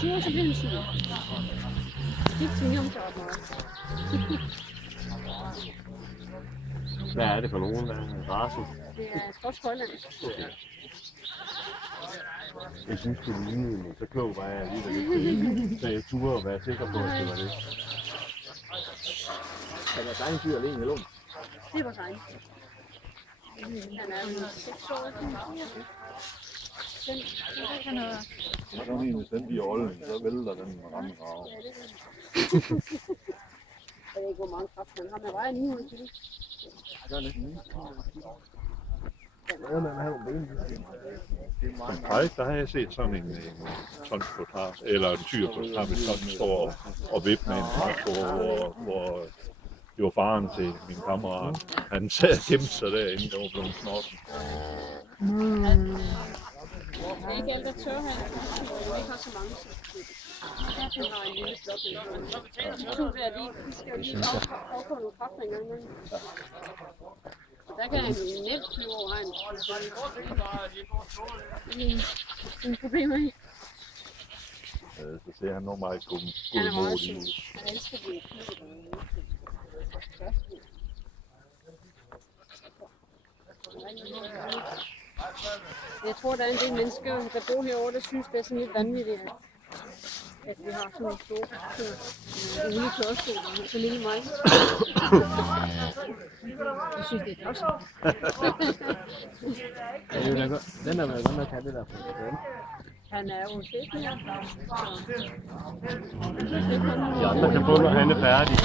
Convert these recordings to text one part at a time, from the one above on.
sur, så bliver den sur. Det tvinger ham til ret meget. Hvad er det for nogen race? Det er skotsk højland. Jeg synes, det lignede, men så klog var jeg alligevel ikke. Så jeg turde at være sikker på, at det var det. Er vores egen dyr alene i Lund? Det er vores egen. Han er 6 år. Den kan noget. Og så hvis den bliver olden, så vælter den med ramme grave. Jeg ved ikke, hvor mange kraft han har. Han vejer 900 kilo. Så er det. Nej, der har jeg set sådan en tonspotar, eller en tyrpotar med sådan står og vipper med en traktor, hvor det var faren til min kammerat. Han sad og gemte sig derinde, der var blevet snorten. Det er ikke alt, der tør her. Vi ikke har så mange. Hun har en lille flot. De to der, de skal jo lige afprøve nogle kræfter en gang imellem. Der kan han jo nemt flyve over hegn. Ingen problemer i. Så ser han nok meget god Han er meget mod sød. ud. Han elsker det. Jeg tror, der er en del mennesker, der bor herovre, der synes, det er sådan lidt vanvittigt, at vi har sådan nogle store ulige klodsskoler med så lille mig. Jeg synes, det er godt. Den er vel godt med at tage det der på. Han er jo fedt her. De andre kan få, når han er færdig.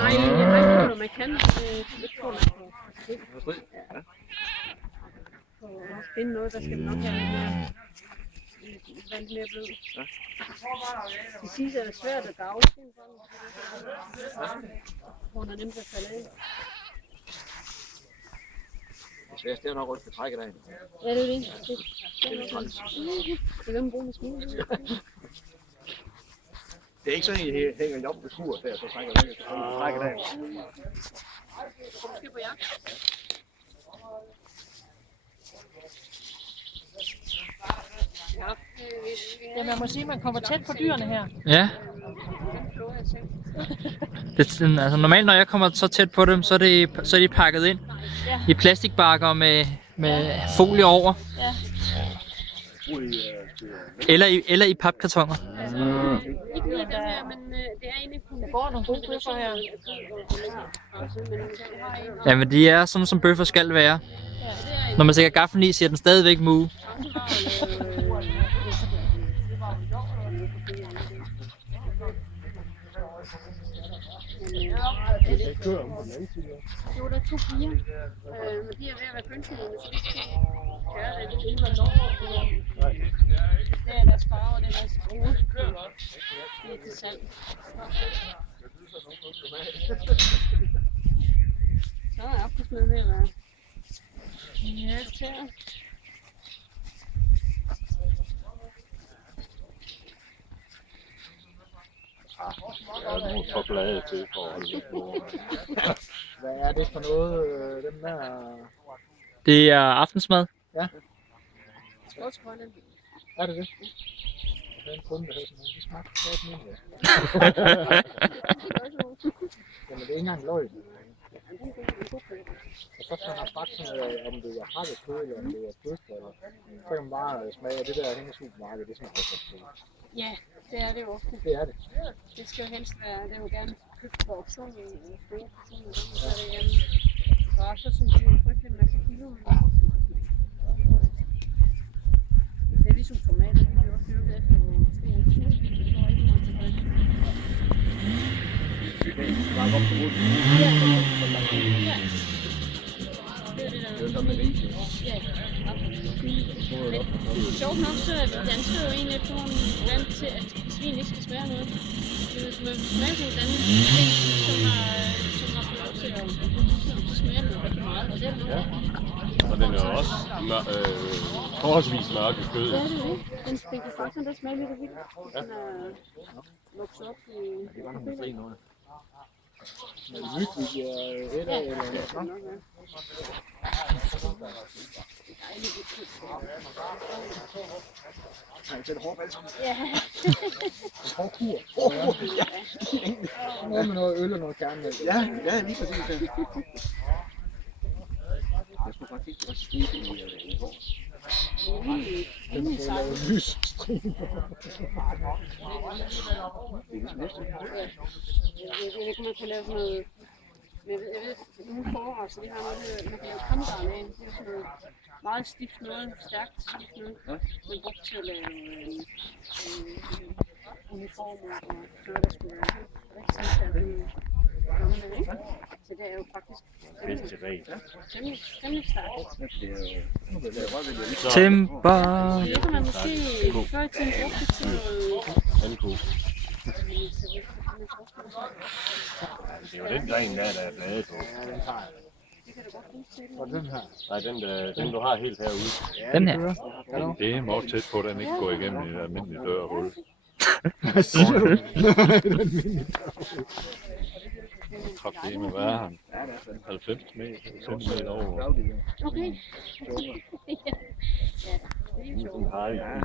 Nej, jeg har ikke noget, man kan. Det tror man på. Ja. For at spænde noget, der skal man nok have lidt mere blød. Det siges, at det er svært at gavle sin sådan. Hun er nemt at falde af. Det er nok også på trækket af. Ja, det er det. Det er hvem bruger med smule. Det er ikke sådan, at I hænger op på kur der, så trækker jeg væk. Så trækker det af. Måske på jagt. Ja, man må sige, at man kommer tæt på dyrene her. Ja. Altså normalt, når jeg kommer så tæt på dem, så er de pakket ind i plastikbakker med folie over. Ja. Eller i papkartoner. Ikke lige den her, men det er egentlig kun... Der går nogle gode bøffer her. Ja, men de er sådan, som bøffer skal være. Når man stikker gaffelen i, siger den stadigvæk mu. Jo, der er 2 piger, men de er ved at være kønsmodne, så de skal gøre det. Det er deres far, og det er deres bror. Det er til salg. Så er aftensmad ved at være. Ja, til. Jeg er nu så glad til for at holde det på. Hvad er det for noget, dem der... Det er aftensmad. Ja. Sportsgrønne. Er det det? Der er en kunde, der hedder sådan noget. Det smagte godt mindre. Jamen, det er ikke engang løgn. Og så skal man smagt sådan, om det er hakket kød, eller om det er kyst, eller så kan man bare smage, at det der hænger supermarked, det smager også godt. Ja, det er det jo ofte. Det er det. Det skal jo helst være, det er jo gerne købt på auktion i store portioner, så er det gerne raser, som bliver frygtelig en masse kilo. Det er ligesom tomater, de bliver også dyrket efter nogle store kilo, så der er ikke meget tilbage. Det var godt på hovedet. Ja. Det er det der. Det er så med det. Ja, sjovt nok, så er vi danskere jo egentlig efterhånden vant til, at svin ikke skal smage noget. Det er jo som at smage på den ting, som har fået lov til at smage det rigtig meget. Og det er noget. Og den er også forholdsvis mørk i kødet. Ja, det er det. Den kan faktisk der smager lidt af vildt. Den er vokset op i... Det var nogle fri noget. Med myg, vi giver et af, eller det skal noget. nok være. Nej, det er hårdt, altså. Ja. Hård kur. Ja. Noget med noget øl og noget kærmælk. Ja, ja, lige præcis. Ja. Jeg skulle faktisk ikke, det var sweet i går. Rimelig sejt. Lysstrin. Det er ligesom næste. Jeg ved ikke, om man kan lave sådan noget. Men jeg ved, nogle forår, så de har noget, man kan lave kamgarn af. Det er sådan noget meget stift noget, stærkt stift noget. Man brugt til at lave uniformer og noget, der skulle være rigtig sandt. Så det er jo faktisk temmelig stærkt. Timber. Det kan man måske før i tiden bruge det til noget. Alkohol. Det er jo den gren der er bladet på. Ja, den tager jeg. Det kan du godt bruge til. Og den her. Nej, den du har helt herude. Den her. Det er meget tæt på, at den ikke går igennem et almindeligt dørhul. Hvad siger du? Fuck, det må være han. 90 centimeter over. Okay. Ja, det er jo sjovt. Sådan har jeg